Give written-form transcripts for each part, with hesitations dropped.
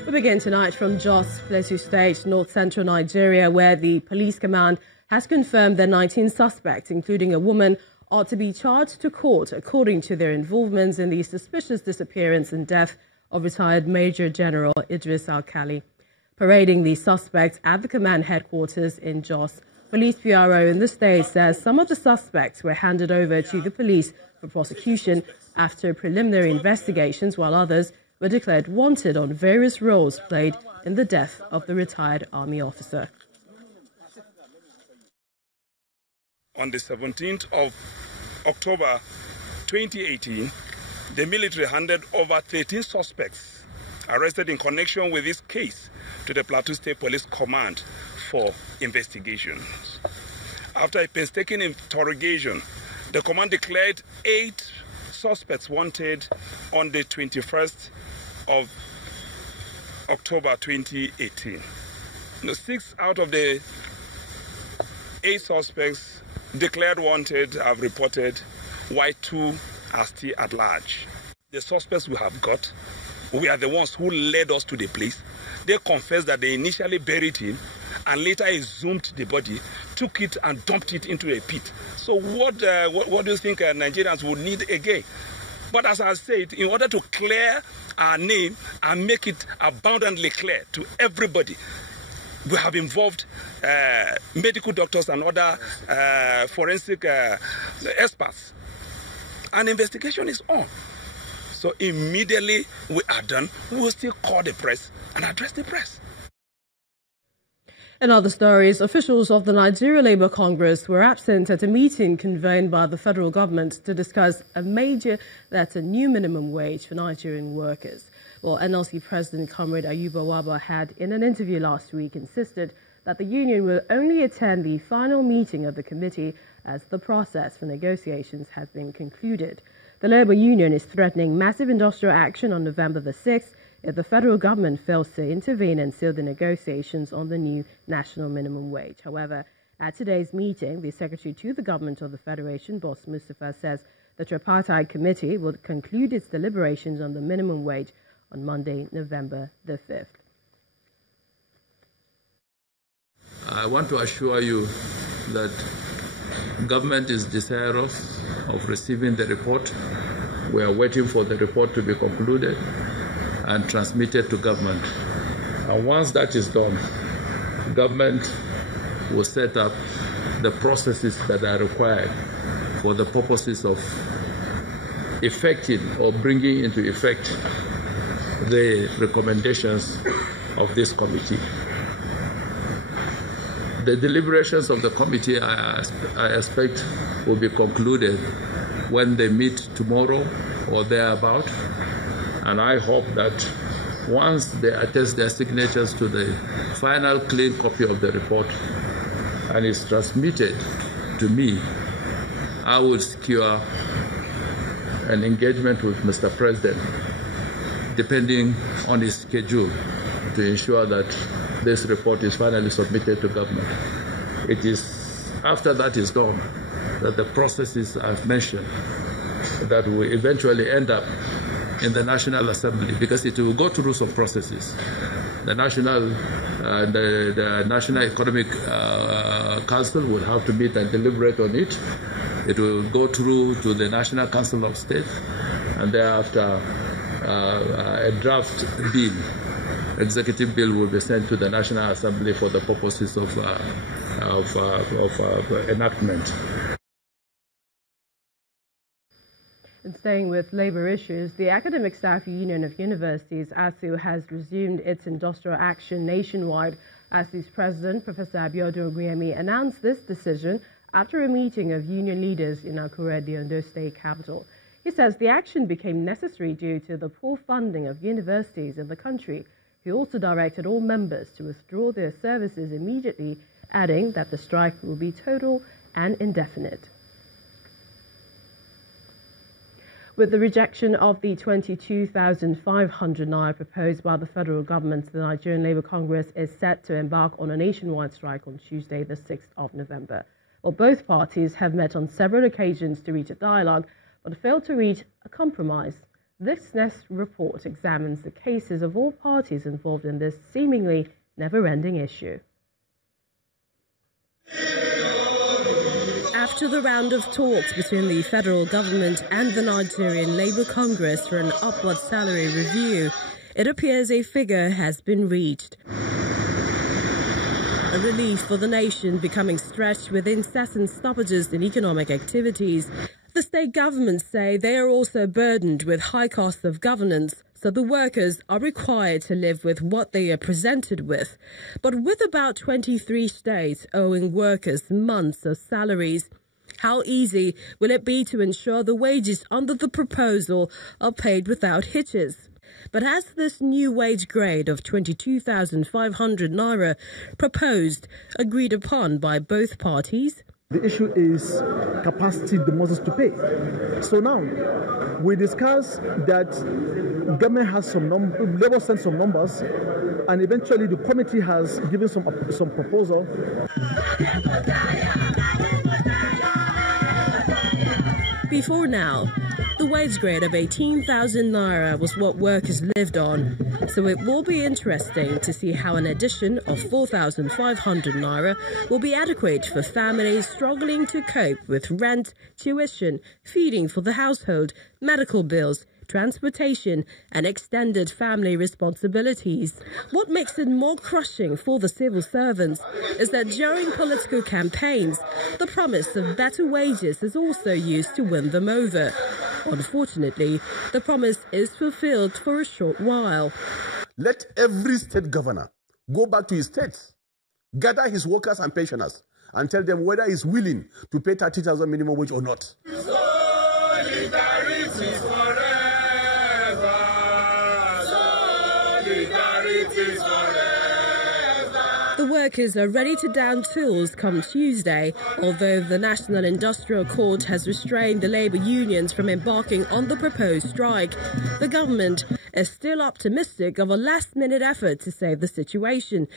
We begin tonight from Jos Plateau State, north-central Nigeria, where the police command has confirmed that 19 suspects, including a woman, are to be charged to court according to their involvements in the suspicious disappearance and death of retired Major General Idris Alkali. Parading the suspects at the command headquarters in Jos, Police Bureau in the state says some of the suspects were handed over to the police for prosecution after preliminary investigations, while others were declared wanted on various roles played in the death of the retired army officer. On the 17th of October 2018, the military handed over 13 suspects arrested in connection with this case to the Plateau State Police Command for investigations. After a painstaking interrogation, the command declared 8 suspects wanted on the 21st of October 2018. 6 out of the 8 suspects declared wanted have reported, while 2 are still at large. The suspects we have got, we are the ones who led us to the place. They confessed that they initially buried him and later exhumed the body, took it and dumped it into a pit. So what do you think Nigerians would need again? But as I said, in order to clear our name and make it abundantly clear to everybody, we have involved medical doctors and other forensic experts. An investigation is on. So immediately we are done, we will still call the press and address the press. In other stories, officials of the Nigeria Labour Congress were absent at a meeting convened by the federal government to discuss a new minimum wage for Nigerian workers. Well, NLC President Comrade Ayuba Waba had, in an interview last week, insisted that the union will only attend the final meeting of the committee as the process for negotiations has been concluded. The Labour Union is threatening massive industrial action on November the 6th if the federal government fails to intervene and seal the negotiations on the new national minimum wage. However, at today's meeting, the Secretary to the Government of the Federation, Boss Mustafa, says the tripartite committee will conclude its deliberations on the minimum wage on Monday, November the 5th. I want to assure you that government is desirous of receiving the report. We are waiting for the report to be concluded and transmitted to government. And once that is done, government will set up the processes that are required for the purposes of effecting or bringing into effect the recommendations of this committee. The deliberations of the committee, I expect, will be concluded when they meet tomorrow or thereabout. And I hope that once they attest their signatures to the final clean copy of the report and is transmitted to me, I will secure an engagement with Mr. President, depending on his schedule, to ensure that this report is finally submitted to government. It is after that is done that the processes I've mentioned that will eventually end up in the National Assembly, because it will go through some processes. The National Economic Council will have to meet and deliberate on it. It will go through to the National Council of State, and thereafter a draft bill, executive bill, will be sent to the National Assembly for the purposes of enactment. And staying with labour issues, the Academic Staff Union of Universities, ASU, has resumed its industrial action nationwide. ASU's president, Professor Abiodun Ogunyemi, announced this decision after a meeting of union leaders in Akure, the Ondo State capital. He says the action became necessary due to the poor funding of universities in the country. He also directed all members to withdraw their services immediately, adding that the strike will be total and indefinite. With the rejection of the 22,500 naira proposed by the federal government, the Nigerian Labour Congress is set to embark on a nationwide strike on Tuesday, the 6th of November. Well, both parties have met on several occasions to reach a dialogue, but failed to reach a compromise. This next report examines the cases of all parties involved in this seemingly never-ending issue. After the round of talks between the federal government and the Nigerian Labour Congress for an upward salary review, it appears a figure has been reached. A relief for the nation becoming stretched with incessant stoppages in economic activities. The state governments say they are also burdened with high costs of governance, so the workers are required to live with what they are presented with. But with about 23 states owing workers months of salaries, how easy will it be to ensure the wages under the proposal are paid without hitches? But has this new wage grade of 22,500 naira proposed agreed upon by both parties? The issue is capacity demands to pay. So now we discuss that government has some labor sent some numbers, and eventually the committee has given some proposal. Before now, the wage grade of 18,000 naira was what workers lived on, so it will be interesting to see how an addition of 4,500 naira will be adequate for families struggling to cope with rent, tuition, feeding for the household, medical bills, transportation and extended family responsibilities. What makes it more crushing for the civil servants is that during political campaigns, the promise of better wages is also used to win them over. Unfortunately, the promise is fulfilled for a short while. Let every state governor go back to his states, gather his workers and pensioners, and tell them whether he's willing to pay 30,000 minimum wage or not. The workers are ready to down tools come Tuesday, although the National Industrial Court has restrained the labour unions from embarking on the proposed strike. The government is still optimistic of a last-minute effort to save the situation.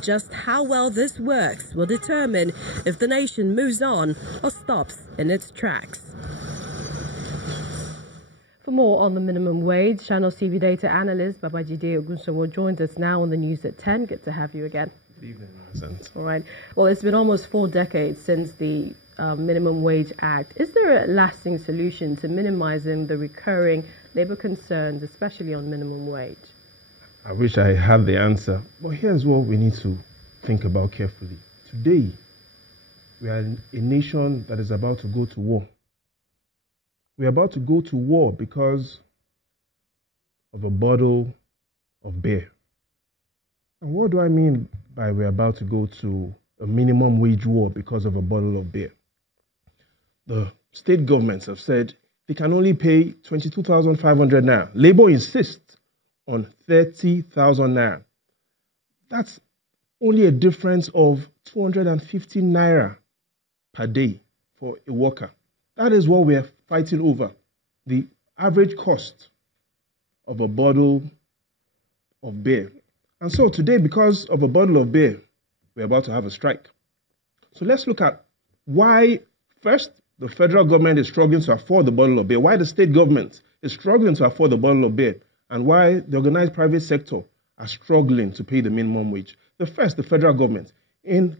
Just how well this works will determine if the nation moves on or stops in its tracks. For more on the minimum wage, Channel TV data analyst Babajide Ogunsowo joins us now on the news at 10. Good to have you again. Good evening, Vincent. All right. Well, it's been almost 4 decades since the Minimum Wage Act. Is there a lasting solution to minimizing the recurring labour concerns, especially on minimum wage? I wish I had the answer, but here's what we need to think about carefully. Today, we are a nation that is about to go to war. We're about to go to war because of a bottle of beer. And what do I mean by we're about to go to a minimum wage war because of a bottle of beer? The state governments have said they can only pay 22,500 naira. Labour insists on 30,000 naira. That's only a difference of 250 naira per day for a worker. That is what we're fighting over. The average cost of a bottle of beer. And so today, because of a bottle of beer, we're about to have a strike. So let's look at why, first, the federal government is struggling to afford the bottle of beer, why the state government is struggling to afford the bottle of beer, and why the organized private sector are struggling to pay the minimum wage. The first, the federal government. In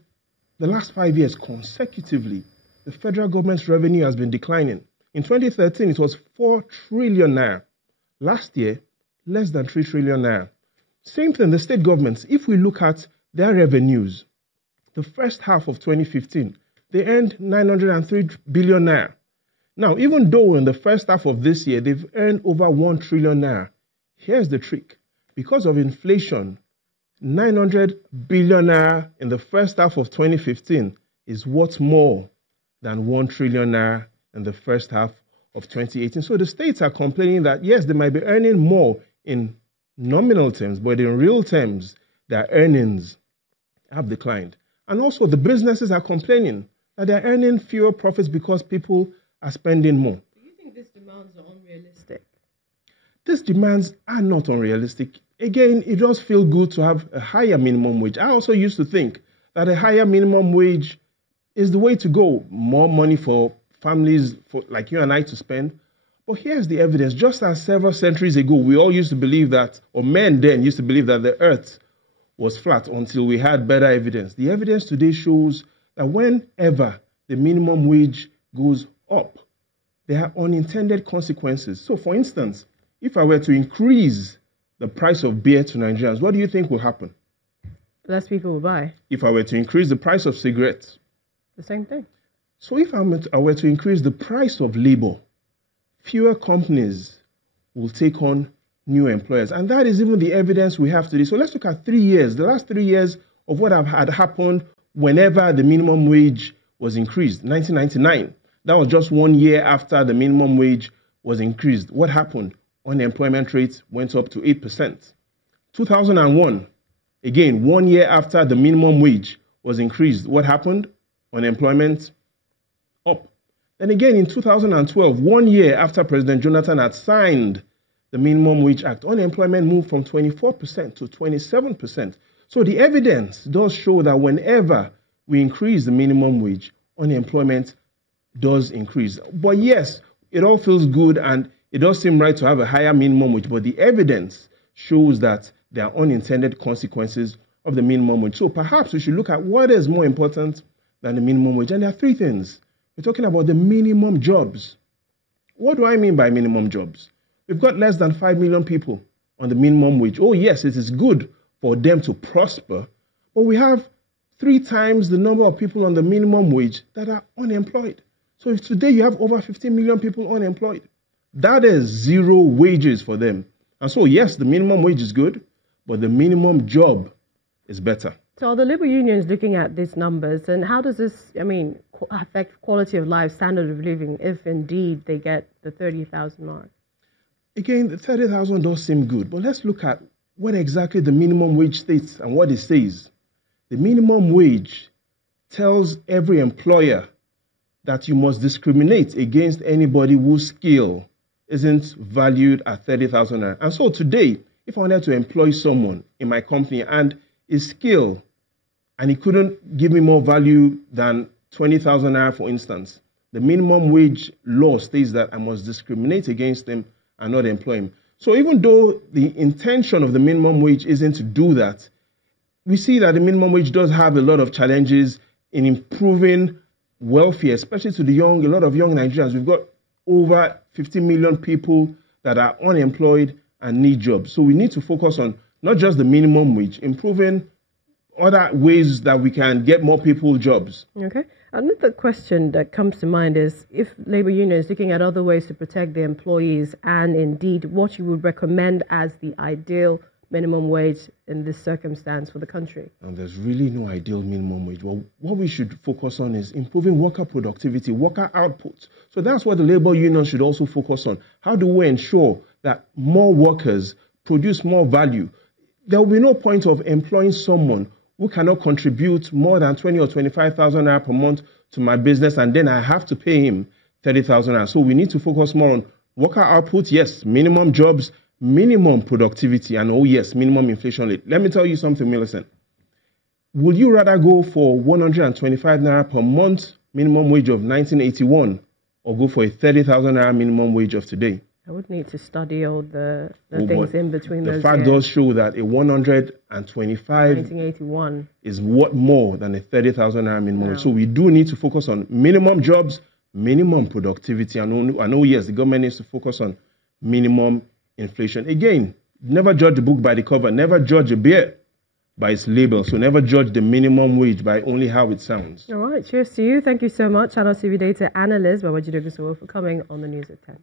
the last 5 years, consecutively, the federal government's revenue has been declining. In 2013, it was 4 trillion naira. Last year, less than 3 trillion naira. Same thing, the state governments. If we look at their revenues, the first half of 2015, they earned 903 billion naira. Now, even though in the first half of this year, they've earned over 1 trillion naira, here's the trick. Because of inflation, 900 billion naira in the first half of 2015 is worth more than 1 trillion naira in the first half of 2018. So the states are complaining that, yes, they might be earning more in nominal terms, but in real terms, their earnings have declined. And also the businesses are complaining that they're earning fewer profits because people are spending more. Do you think these demands are unrealistic? These demands are not unrealistic. Again, it does feel good to have a higher minimum wage. I also used to think that a higher minimum wage is the way to go. More money for families like you and I to spend. But But here's the evidence. Just as several centuries ago, we all used to believe that, or men then used to believe that the earth was flat until we had better evidence. The evidence today shows that whenever the minimum wage goes up, there are unintended consequences. So, for instance, if I were to increase the price of beer to Nigerians, what do you think will happen? Less people will buy. If I were to increase the price of cigarettes? The same thing. So if I were to increase the price of labor, fewer companies will take on new employers. And that is even the evidence we have today. So let's look at 3 years, the last 3 years of what had happened whenever the minimum wage was increased. 1999, that was just 1 year after the minimum wage was increased. What happened? Unemployment rate went up to 8%. 2001, again, 1 year after the minimum wage was increased. What happened? Unemployment up. Then again, in 2012, 1 year after President Jonathan had signed the Minimum Wage Act, unemployment moved from 24% to 27%. So the evidence does show that whenever we increase the minimum wage, unemployment does increase. But yes, it all feels good and it does seem right to have a higher minimum wage, but the evidence shows that there are unintended consequences of the minimum wage. So perhaps we should look at what is more important than the minimum wage. And there are three things. We're talking about the minimum jobs. What do I mean by minimum jobs? We've got less than 5 million people on the minimum wage. Oh, yes, it is good for them to prosper, but we have 3 times the number of people on the minimum wage that are unemployed. So if today you have over 15 million people unemployed, that is zero wages for them. And so, yes, the minimum wage is good, but the minimum job is better. So are the labour unions looking at these numbers, and how does this, affect quality of life, standard of living, if indeed they get the 30,000 mark? Again, the 30,000 does seem good, but let's look at what exactly the minimum wage states and what it says. The minimum wage tells every employer that you must discriminate against anybody whose skill isn't valued at 30,000 naira. And so today, if I wanted to employ someone in my company and his skill, and he couldn't give me more value than 20,000 naira, for instance, the minimum wage law states that I must discriminate against him and not employ him. So even though the intention of the minimum wage isn't to do that, we see that the minimum wage does have a lot of challenges in improving welfare, especially to a lot of young Nigerians. We've got over 50 million people that are unemployed and need jobs. So we need to focus on not just the minimum wage, improving other ways that we can get more people jobs. Okay. Another question that comes to mind is if labour unions looking at other ways to protect their employees, and indeed what you would recommend as the ideal minimum wage in this circumstance for the country. And there's really no ideal minimum wage. Well, what we should focus on is improving worker productivity, worker output. So that's what the labour union should also focus on. How do we ensure that more workers produce more value? There will be no point of employing someone who cannot contribute more than 20 or 25,000 naira per month to my business, and then I have to pay him 30,000 naira. So we need to focus more on worker output, yes, minimum jobs, minimum productivity, and oh yes, minimum inflation rate. Let me tell you something, Millicent. Would you rather go for 125 naira per month minimum wage of 1981 or go for a 30,000 naira minimum wage of today? I would need to study all the things in between those. The fact does show that a 125 1981 is what more than a 30,000 naira minimum wage. So we do need to focus on minimum jobs, minimum productivity, and I know yes, the government needs to focus on minimum inflation. Again, never judge a book by the cover, never judge a beer by its label. So never judge the minimum wage by only how it sounds. All right, cheers to you. Thank you so much, Channel TV data analyst Babajido Gusowo, for coming on the news at 10.